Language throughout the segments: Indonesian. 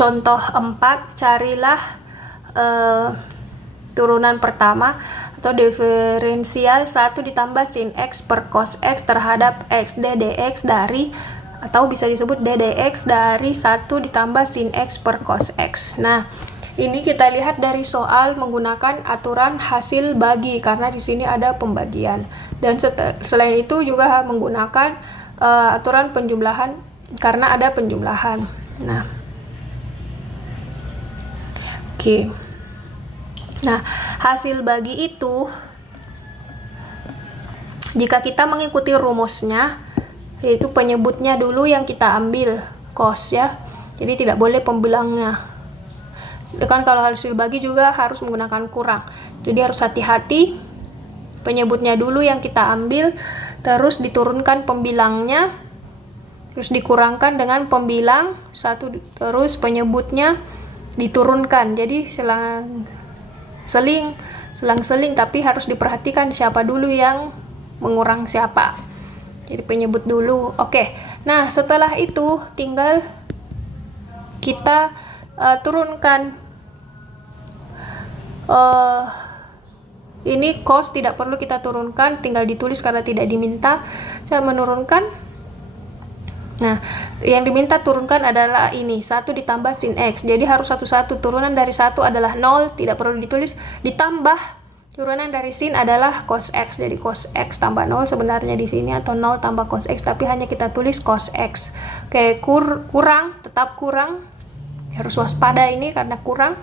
contoh 4, carilah turunan pertama atau diferensial 1 ditambah sin X per cos X terhadap X ddx dari, atau bisa disebut ddx dari 1 ditambah sin X per cos X. Nah, ini kita lihat dari soal menggunakan aturan hasil bagi karena di sini ada pembagian. Dan selain itu juga menggunakan aturan penjumlahan karena ada penjumlahan. Nah, oke. Nah, hasil bagi itu jika kita mengikuti rumusnya, yaitu penyebutnya dulu yang kita ambil cos ya. Jadi tidak boleh pembilangnya. Kan kalau hasil bagi juga harus menggunakan kurang. Jadi harus hati-hati. Penyebutnya dulu yang kita ambil, terus diturunkan pembilangnya, terus dikurangkan dengan pembilang 1, terus penyebutnya diturunkan. Jadi selang-seling, tapi harus diperhatikan siapa dulu yang mengurang siapa. Jadi penyebut dulu. Oke. Nah, setelah itu tinggal kita turunkan. Ini cos tidak perlu kita turunkan, tinggal ditulis karena tidak diminta. Saya menurunkan. Nah, yang diminta turunkan adalah ini 1 ditambah sin X. Jadi harus satu-satu. Turunan dari 1 adalah 0, tidak perlu ditulis. Ditambah turunan dari sin adalah cos X. Jadi cos X tambah 0 sebenarnya di sini, atau 0 tambah cos X, tapi hanya kita tulis cos X. Oke, kurang, tetap kurang. Harus waspada ini karena kurang.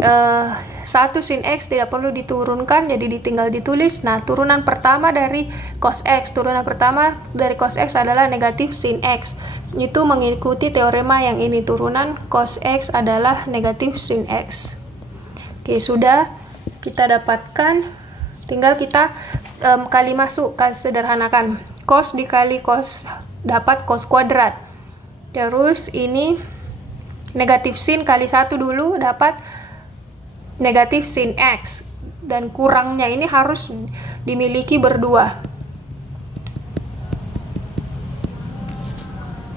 1 sin X tidak perlu diturunkan, jadi tinggal ditulis. Nah, turunan pertama dari cos X. Turunan pertama dari cos X adalah negatif sin X. Itu mengikuti teorema yang ini. Turunan cos X adalah negatif sin X. Oke, sudah kita dapatkan. Tinggal kita kali masuk, sederhanakan. Cos dikali cos dapat cos kuadrat. Terus ini negatif sin kali 1 dulu dapat negatif sin X, dan kurangnya ini harus dimiliki berdua.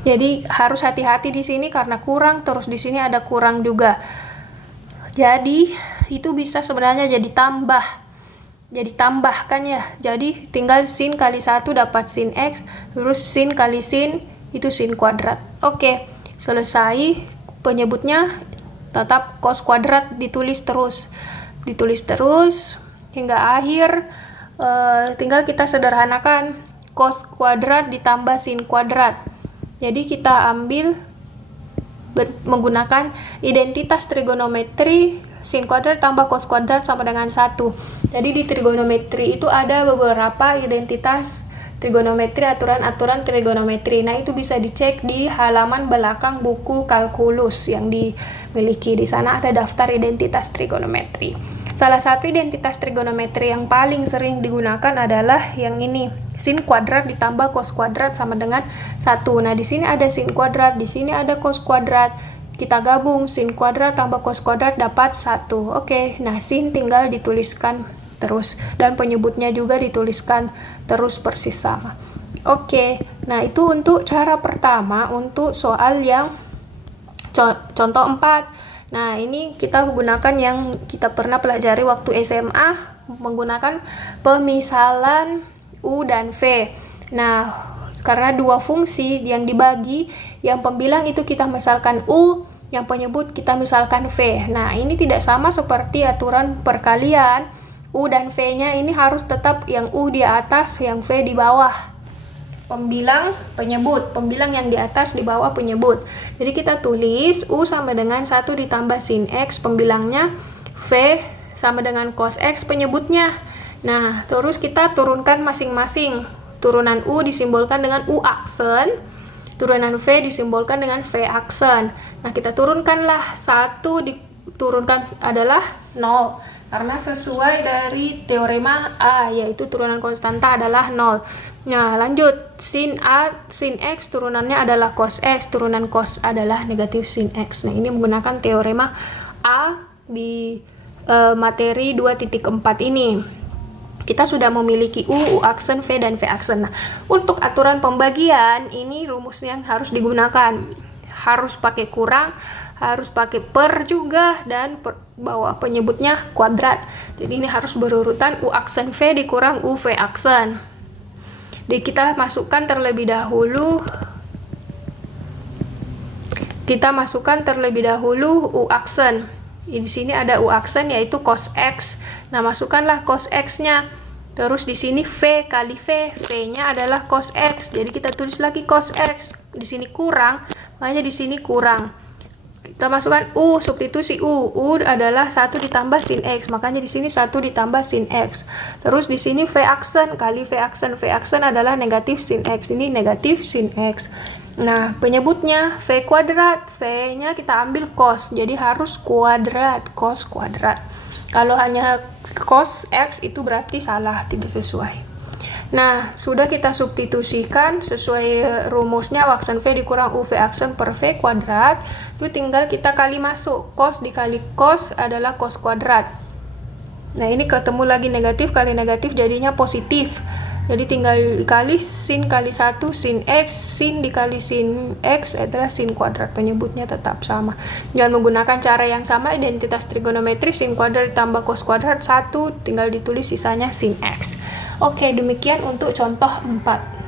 Jadi harus hati-hati di sini karena kurang, terus di sini ada kurang juga. Jadi itu bisa sebenarnya jadi tambah kan ya. Jadi tinggal sin kali 1 dapat sin X, terus sin kali sin itu sin kuadrat. Oke, selesai. Penyebutnya tetap cos kuadrat ditulis terus hingga akhir. Tinggal kita sederhanakan cos kuadrat ditambah sin kuadrat. Jadi kita ambil menggunakan identitas trigonometri, sin kuadrat tambah cos kuadrat sama dengan 1. Jadi di trigonometri itu ada beberapa identitas trigonometri, aturan-aturan trigonometri. Nah, itu bisa dicek di halaman belakang buku kalkulus yang dimiliki. Di sana ada daftar identitas trigonometri. Salah satu identitas trigonometri yang paling sering digunakan adalah yang ini. Sin kuadrat ditambah cos kuadrat sama dengan 1. Nah, di sini ada sin kuadrat, di sini ada cos kuadrat. Kita gabung sin kuadrat tambah cos kuadrat dapat 1. Oke, nah sin tinggal dituliskan terus, dan penyebutnya juga dituliskan terus persis sama. Oke, nah itu untuk cara pertama untuk soal yang contoh 4. Nah, ini kita menggunakan yang kita pernah pelajari waktu SMA, menggunakan pemisalan U dan V. Nah, karena dua fungsi yang dibagi, yang pembilang itu kita misalkan U, yang penyebut kita misalkan V. Nah, ini tidak sama seperti aturan perkalian. U dan V-nya ini harus tetap yang U di atas, yang V di bawah. Pembilang, penyebut. Pembilang yang di atas, di bawah penyebut. Jadi kita tulis U sama dengan 1 ditambah sin X, pembilangnya. V sama dengan cos X, penyebutnya. Nah, terus kita turunkan masing-masing. Turunan U disimbolkan dengan U aksen. Turunan V disimbolkan dengan V aksen. Nah, kita turunkanlah. 1 diturunkan adalah 0. Karena sesuai dari teorema A, yaitu turunan konstanta adalah 0. Nah, lanjut. Sin A, sin X turunannya adalah cos X, turunan cos adalah negatif sin X. Nah, ini menggunakan teorema A di materi 2.4 ini. Kita sudah memiliki U aksen, V, dan V aksen. Nah, untuk aturan pembagian, ini rumus yang harus digunakan. harus pakai kurang, harus pakai per juga, dan bawah penyebutnya kuadrat. Jadi ini harus berurutan U aksen V dikurang U V aksen. Jadi kita masukkan terlebih dahulu U aksen. Di sini ada U aksen yaitu cos X. Nah, masukkanlah cos X-nya. Terus di sini V kali V. V-nya adalah cos X. Jadi kita tulis lagi cos X. Di sini kurang, makanya di sini kurang. Kita masukkan U, substitusi U. U adalah 1 ditambah sin X. Makanya di sini 1 ditambah sin X. Terus di sini V aksen kali V aksen. V aksen adalah negatif sin X. Ini negatif sin X. Nah, penyebutnya V kuadrat. V-nya kita ambil cos, jadi harus kuadrat, cos kuadrat. Kalau hanya cos X itu berarti salah, tidak sesuai. Nah, sudah kita substitusikan sesuai rumusnya U aksen V dikurang UV aksen per V kuadrat. Itu tinggal kita kali masuk. Cos dikali cos adalah cos kuadrat. Nah, ini ketemu lagi negatif kali negatif jadinya positif. Jadi tinggal dikali sin kali 1 sin X, sin dikali sin X adalah sin kuadrat, penyebutnya tetap sama. Jangan menggunakan cara yang sama, identitas trigonometri sin kuadrat ditambah cos kuadrat 1, tinggal ditulis sisanya sin X. Oke, demikian untuk contoh 4.